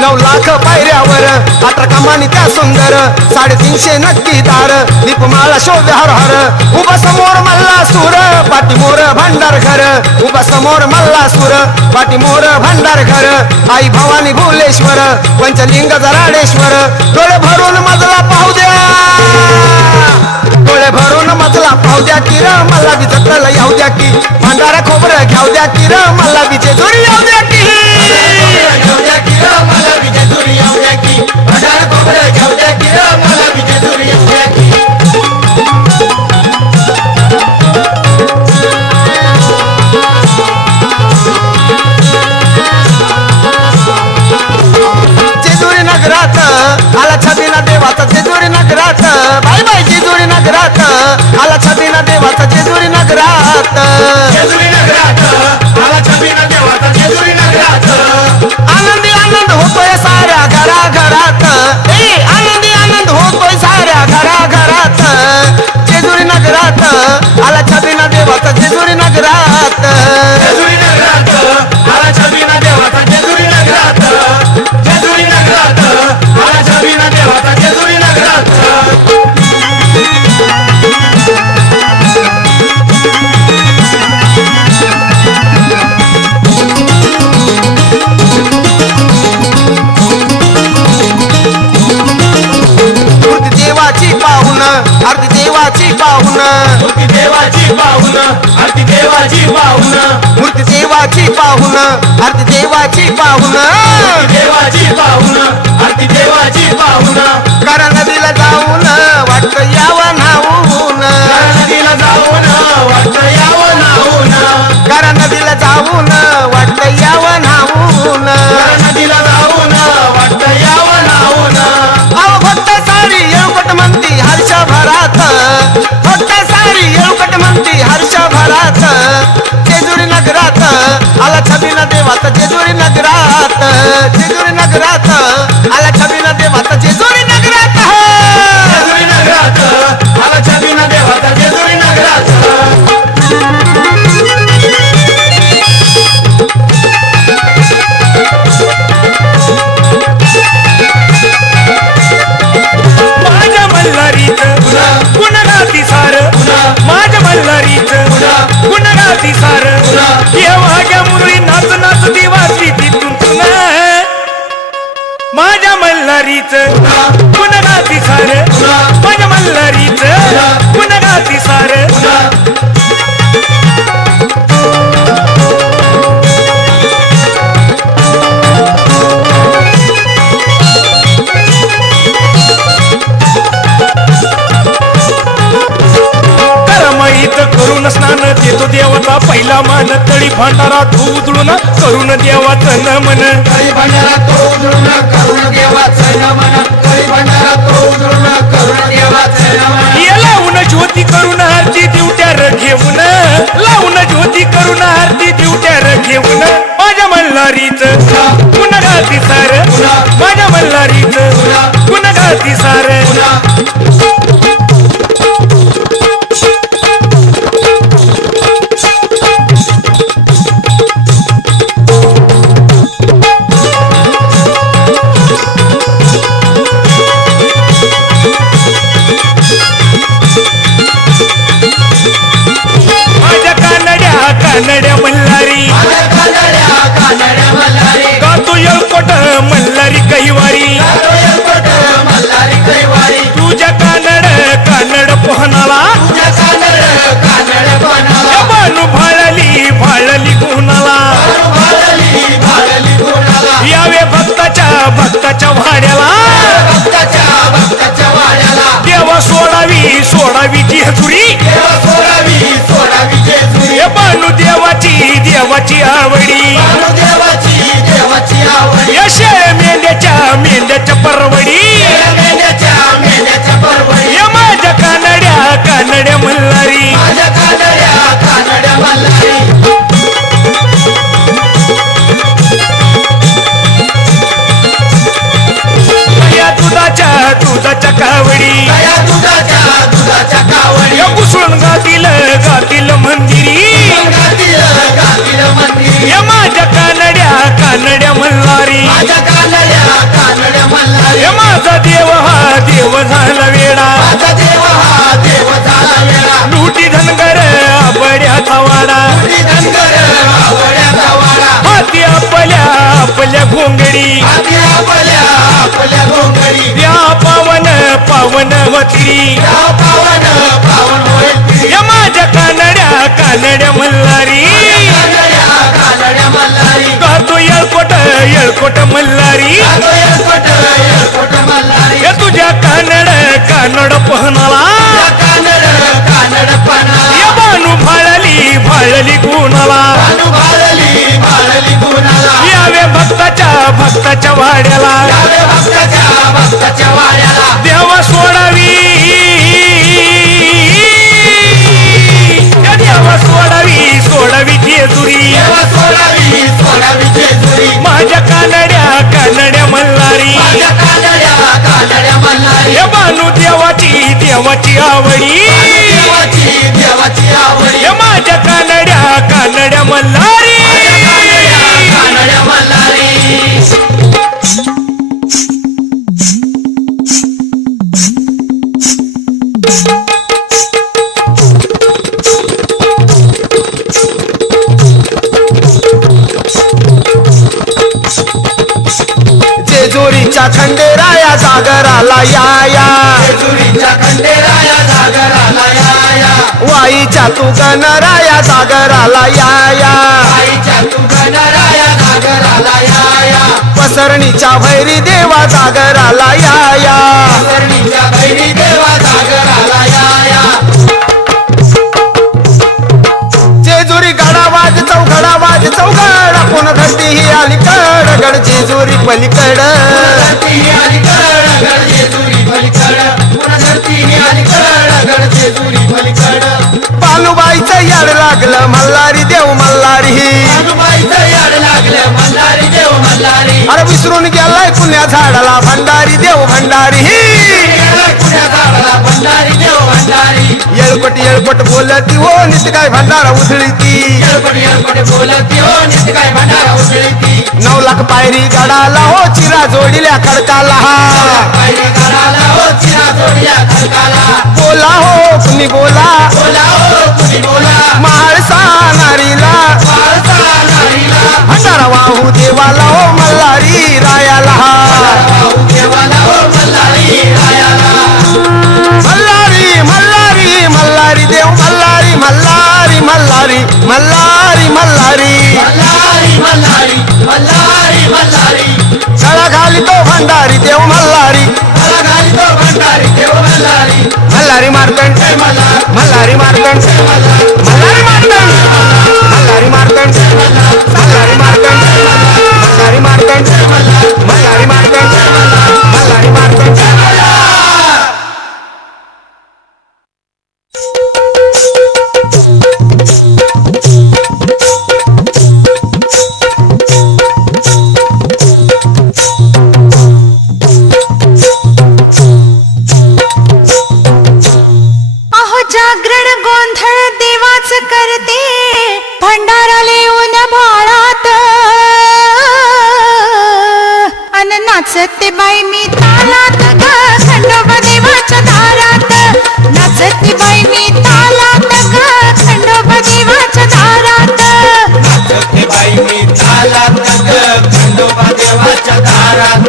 9 लाख पायऱ्यावर 18 कमानी त्या सुंदर 350 नक्की दार दीपमाळा शोभे हर हर उभा समोर मल्ला सूर पाठी मोर भंडार घर उभा समोर मल्ला सूर पाठी मोर भंडार घर आई भवानी भुलेश्वर पंचलिंग जराडेश्वर डोळे भरून मजला पाहू द्या डोळे भरून मजला पाहू द्या की र मला बी जत्तल याव द्या की भंडारा खोबरं घ्याव द्या की र मला बी जेजुरी याव द्या की घेऊ द्या की र मला बी जेजुरी येऊ द्या की भंडारा खोबरं घेऊ द्या की र मला बी जेजुरी येऊ द्या की जेजुरी नगरात आला छबिना देवाचा जेजुरी नगरात बाय बाय जेजुरी नगरात आला छबिना देवाचा जेजुरी नगरात जेजुरी नगरात आला छबिना देवाचा जेजुरी नगरात आनंदी आनंद होतोय साऱ्या घरा घरात आनंदी आनंद होतोय साऱ्या घरा घरात जेजुरी नगरात आला छबिना देवाचा जेजुरी नगरात जेजुरी नगरात आला छबिना देवाचा जेजुरी नगरात जेजुरी नगरात आला छबिना देवाचा जेजुरी नगरात मूर्ती देवाची पाहुण आरती देवाची पाहुण मूर्ती देवाची पाहुण आरती देवाची पाहुण मूर्ती देवाची पाहुण आरती देवाची पाहुण देवाची पाहुण आरती देवाची पाहुण करा नदीला जाऊन वाटत यावं नाहून नदीला जाऊन वाटतं यावं नाहून करा नदीला जाऊन वाटत यावं नाहून नदीला जाऊन वाटतं यावं नाहून अहो फक्त सारी येळकोट म्हणती हर्ष भरात फक्त सारी येळकोट म्हणती हर्ष भरात जेजुरी नगरात आला छबिना देवाचा जेजुरी नगरात जेजुरी नगरात आला छबिना देवाचा जेजुरी नगरात जेजुरी नगरात आला छबिना देवाचा जेजुरी नगरात माझ्या मल्हारीच गुणगाती सार माझ्या मल्हारीच गुणगाती सार येवाग्या मुरळी नाच नाच दिवाची तिथून तुला माझ्या मल्हारीच गुणगाती सार माझ्या मल्हारीच गुणगाती सार करमळीत करून स्नान देतो देवाचा पहिला मान तळी भांडारा धू उधळून करून देवाचं नमन कळी भंडारा तो उजळून करुण देवाचं नमन कळी भंडारा तो उजळून करुण देवाचं नमन ये लावून ज्योती करून आरती दिवट्यार घेऊन लावून ज्योती करून आरती दिवट्यार घेऊन माझ्या मल्हारीच गुणगाती सार माझ्या मल्हारीच गुणगाती सार पिढी गाव पावन पावन होईल पिढी या माझ्या कानड्या कानड्या मल्हारी कानड्या मल्हारी गातो येळकोट मल्हारी येळकोट मल्हारी या तुझ्या कानड पहनाला कानड पणा या बानू भाळली गुणाला भाळली गुणाला यावे भक्ताच्या वाड्याला भक्ताच्या वाड्याला देवा सोडावी या देवा सोडावी जेजुरी सोडावी जेजुरी माझ्या कानड्या मल्हारी कानड्या मल्हारी या बानू देवाची आवडी देवाची आवडी या माझ्या कानड्या मल्हारी कानड्या मल्हारी जेजुरीच्या खंडेराया जागराला या जेजुरीच्या खंडेराया जागराला या वाईच्या तू गणराया जागराला या आईच्या तू गणराया जागराला या पसरणीच्या भैरी देवा जागराला या कर्णीच्या बहिणी देवा जागराला या जेजुरी गडावाज चौघडा कोण धरती ही अलीकड गड जेजुरी पलीकड धरती अलीकड गड जेजुरी पलीकड पुन्हा धरती अलीकड गड जेजुरी पलीकड पालुबाईचं याड लागलं मल्हारी देव मल्हारी अनुबाईचं याड लागलं मल्हारी देव मल्हारी अरे विसरून गेलाय पुण्या झाडाला भंडारी देव भंडारी पुण्या झाडाला भंडारी देव भंडारी येळपट बोलती हो नित काय भंडारा उधळीती येळपट बोलती हो नित काय भंडारा उजळीती 9 लाख पायरी गडाला हो चिरा जोडिल्या खडकाला पायरी गडाला हो चिरा जोडल्या खडकाला बोला हो तुम्ही बोला बोला हो तुम्ही बोला महाळसा नारीला वाळसा नारीला भंडारा वाहू देवाला हो मल्हारी रायाला भाऊ देवाला हो मल्हारी रायाला मल्हारी देव मल्हारी मल्हारी सळा घाली तो भंडारी देव मल्हारी घाली तो भंडारी देव मल्हारी मल्हारी मार्तंड मल्हारी मार्तंड मल्हारी मार्तंड मल्हारी मार्तंड मल्हारी मार्तंड मल्हारी मार्तंड मल्हारी मार्तंड मल्हारी मार्तंड जागरण गोंधळ देवाच करते भंडारा लिहून भाळात अन नाचते बाई मी तालात ग खंडोबा देवाच्या दारात नाचते बाई मी तालात ग खंडोबा देवाच्या दारात नाचते बाई मी तालात ग खंडोबा देवाच्या दारात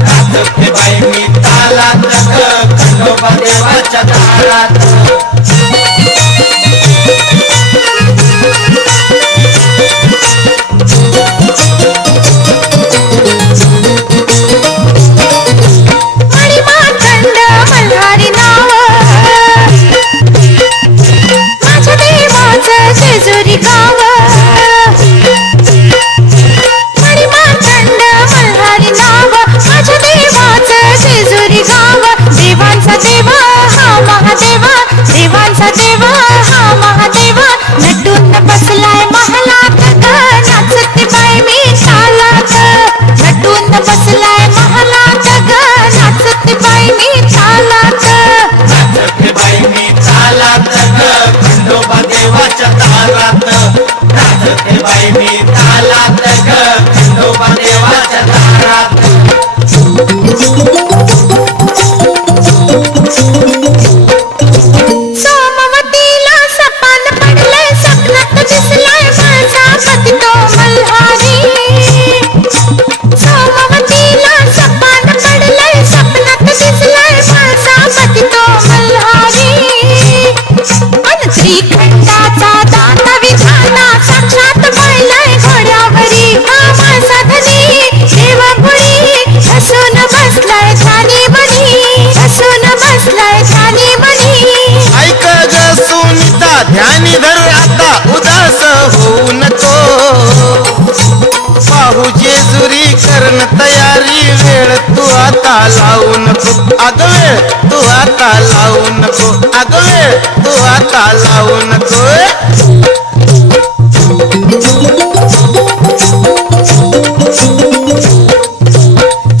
नाचते बाई मी तालात ग खंडोबा देवाच्या दारात मणिमार्तंड मल्हारी नाव माझ्या देवाचं जेजुरी गाव मणिमार्तंड मल्हारी नाव माझ्या देवाचं जेजुरी गाव देवांचा देवा हा महादेवा ध्यानी धर आता उदास होऊ नको पाहू जेजुरी करण तयारी वेळ तू आता लावू नको अग वेळ तू आता लावू नको अग वेळ तू आता लावू नको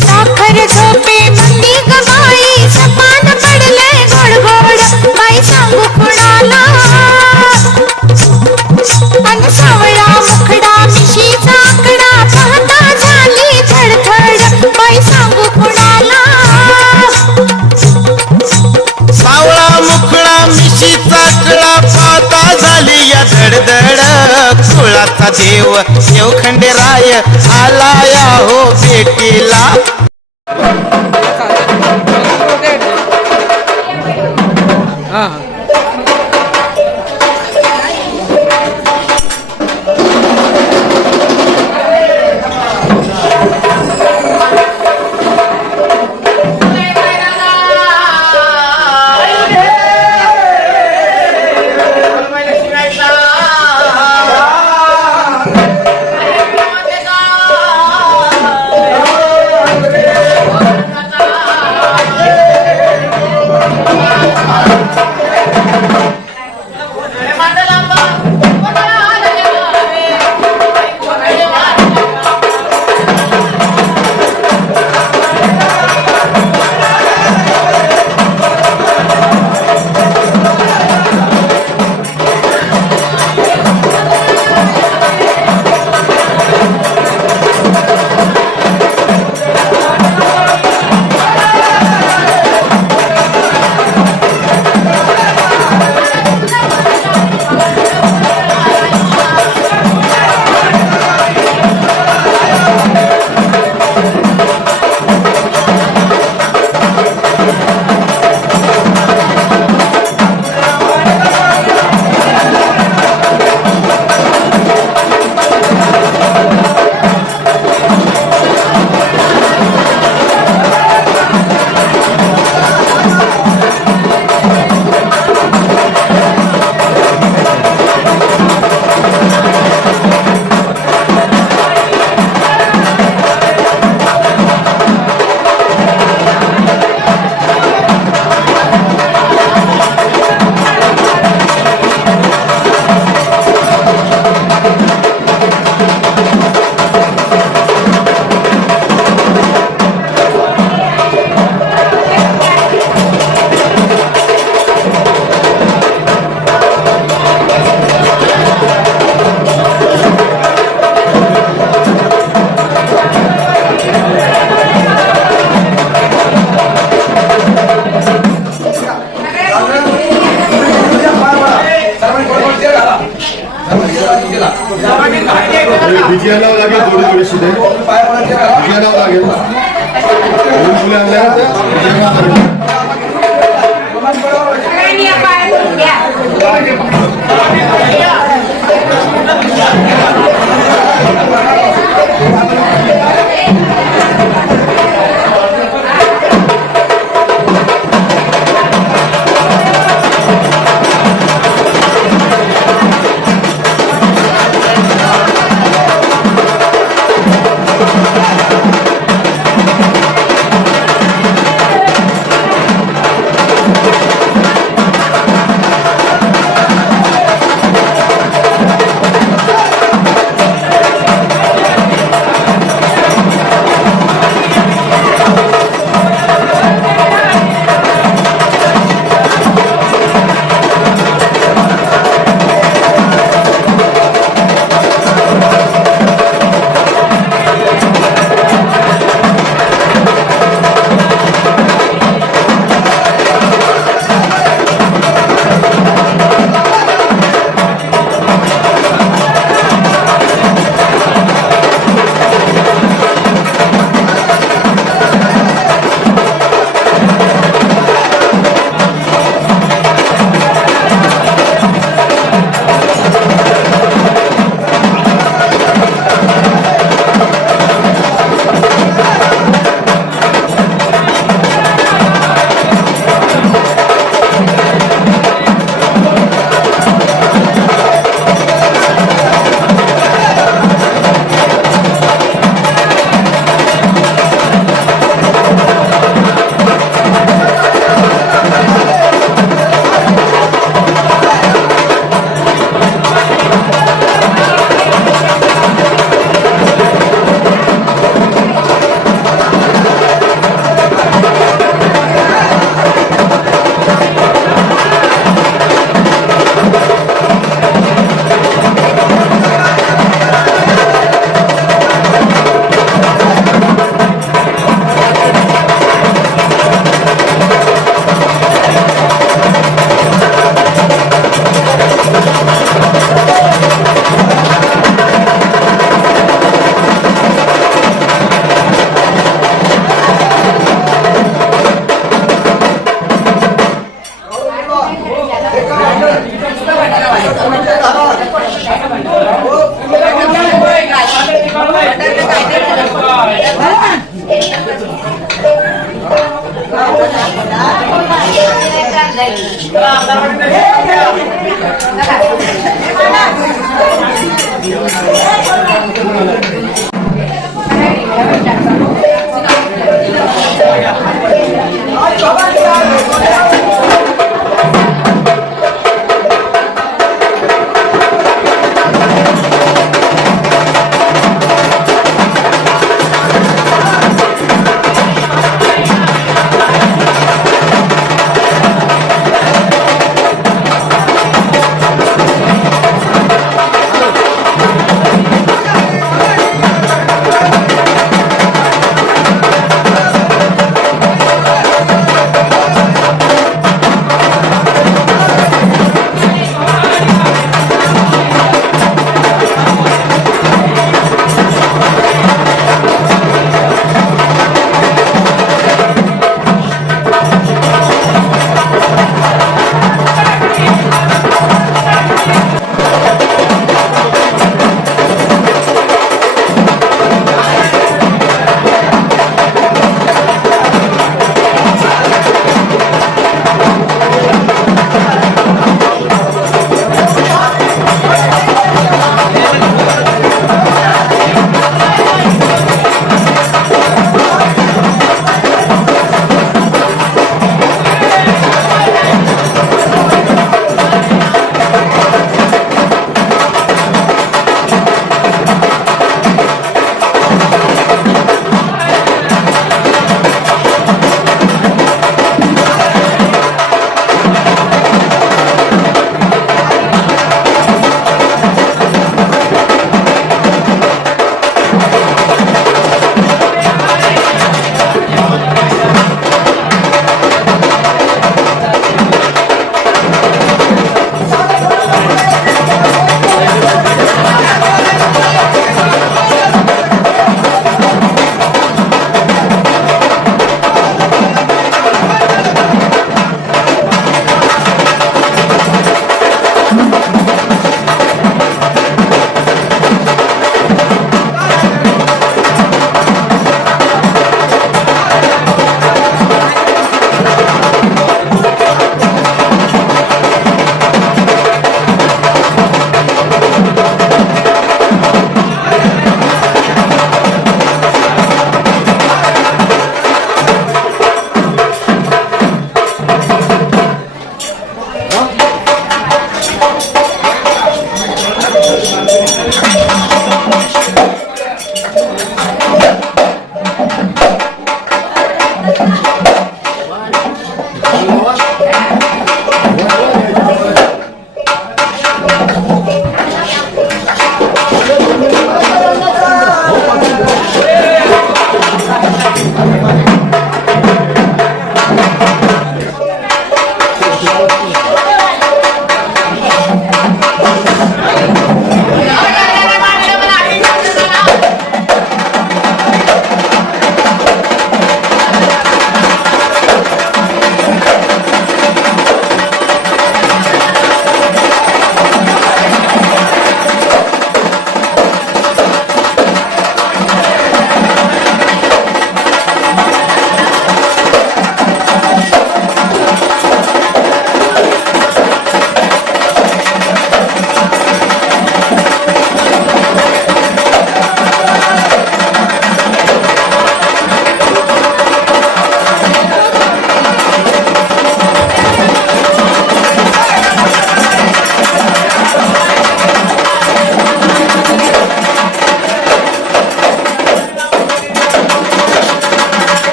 साखर झोपे मंदी गबाई सपान पडले गोड गोड बाई सांगू कुणाला अन सावळा मुखडा मिशीचा आकडा पाहता झाली थडथड बाई सांगू कुणाला सावळा मुखडा मिशीचा कळा पाता झाली या धडधड कुळाचा देव देवखंडेराय आला या हो भेटीला विजया नाव लागेल थोडी थोडी सुद्धा विजया नाव लागेल फुले आणल्या विजया नाव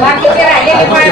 बाकीचे राहिलेले पाय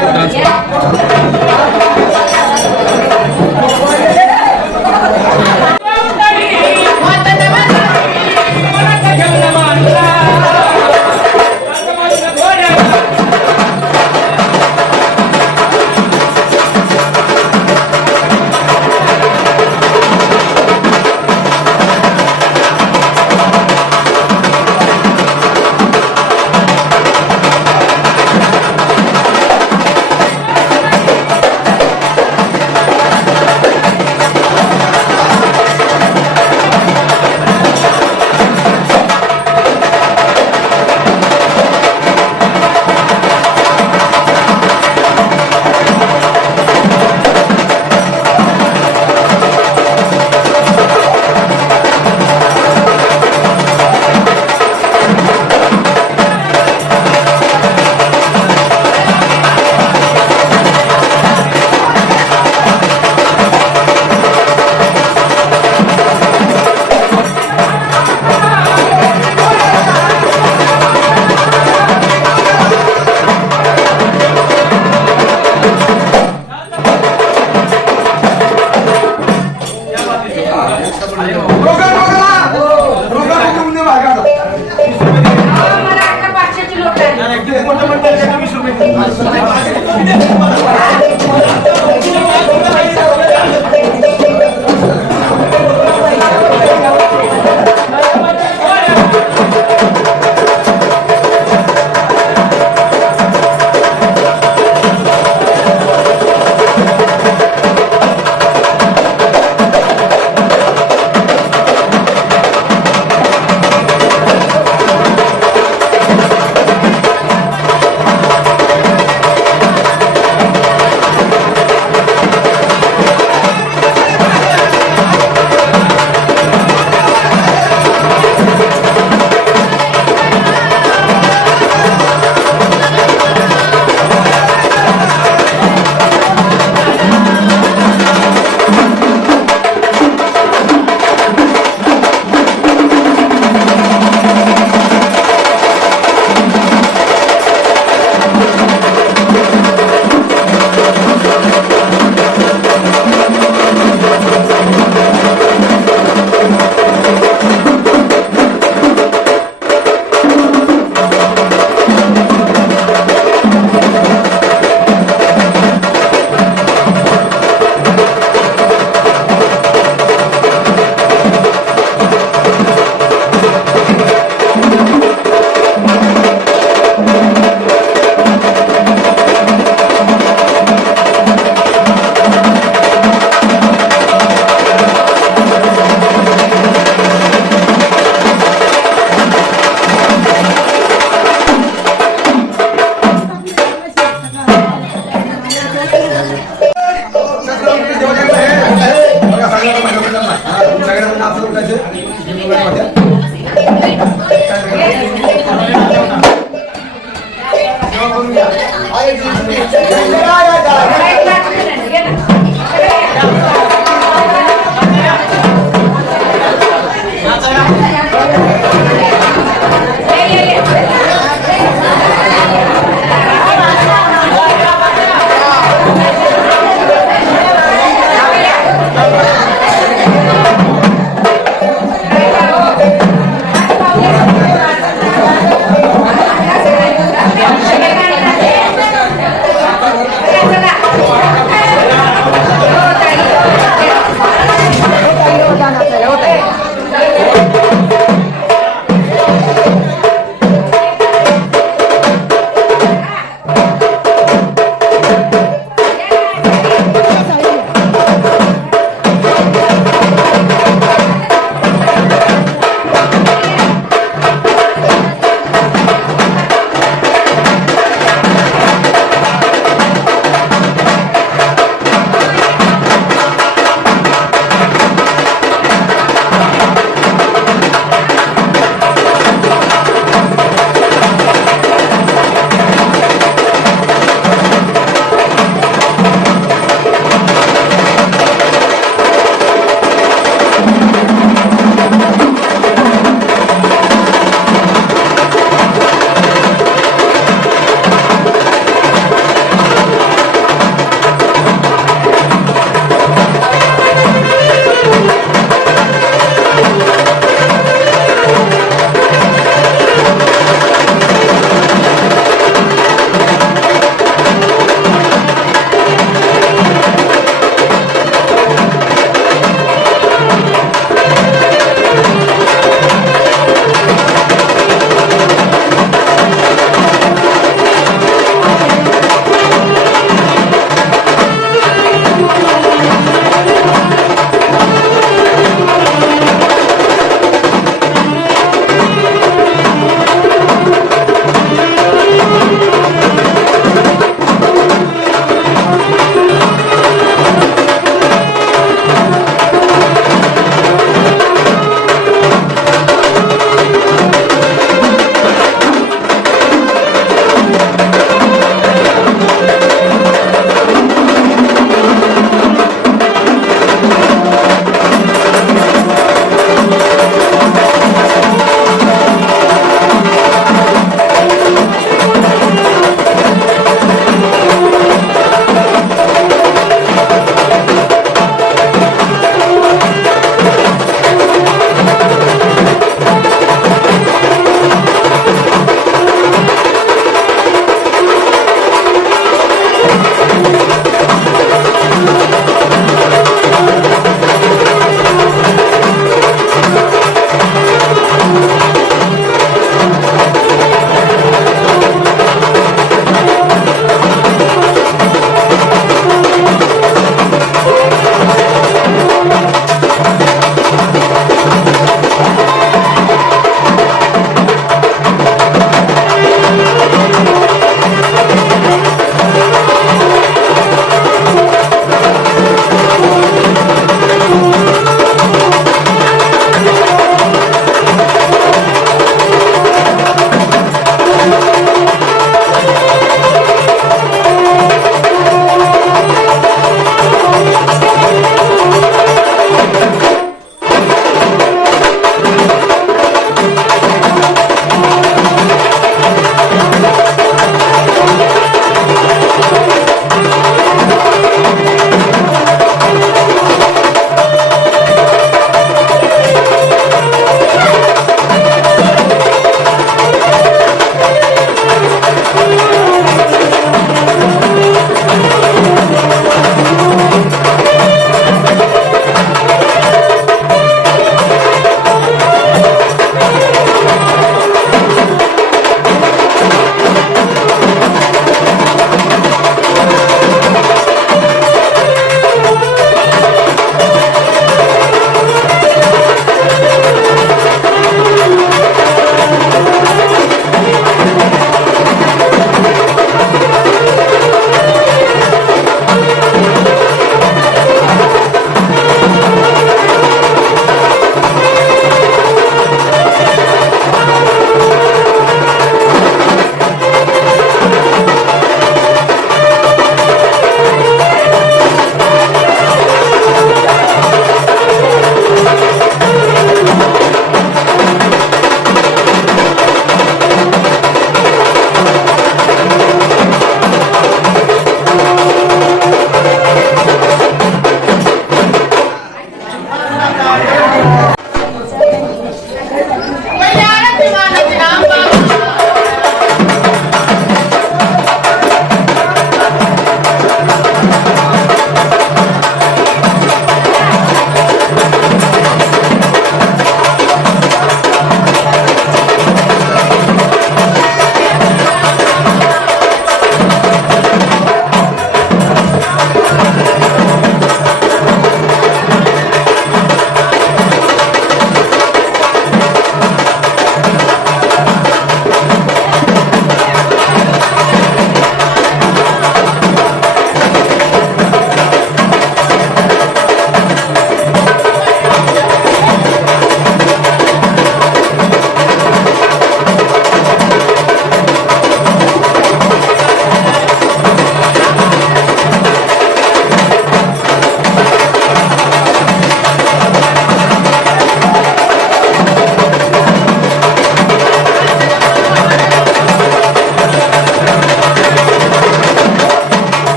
सगळ्यांना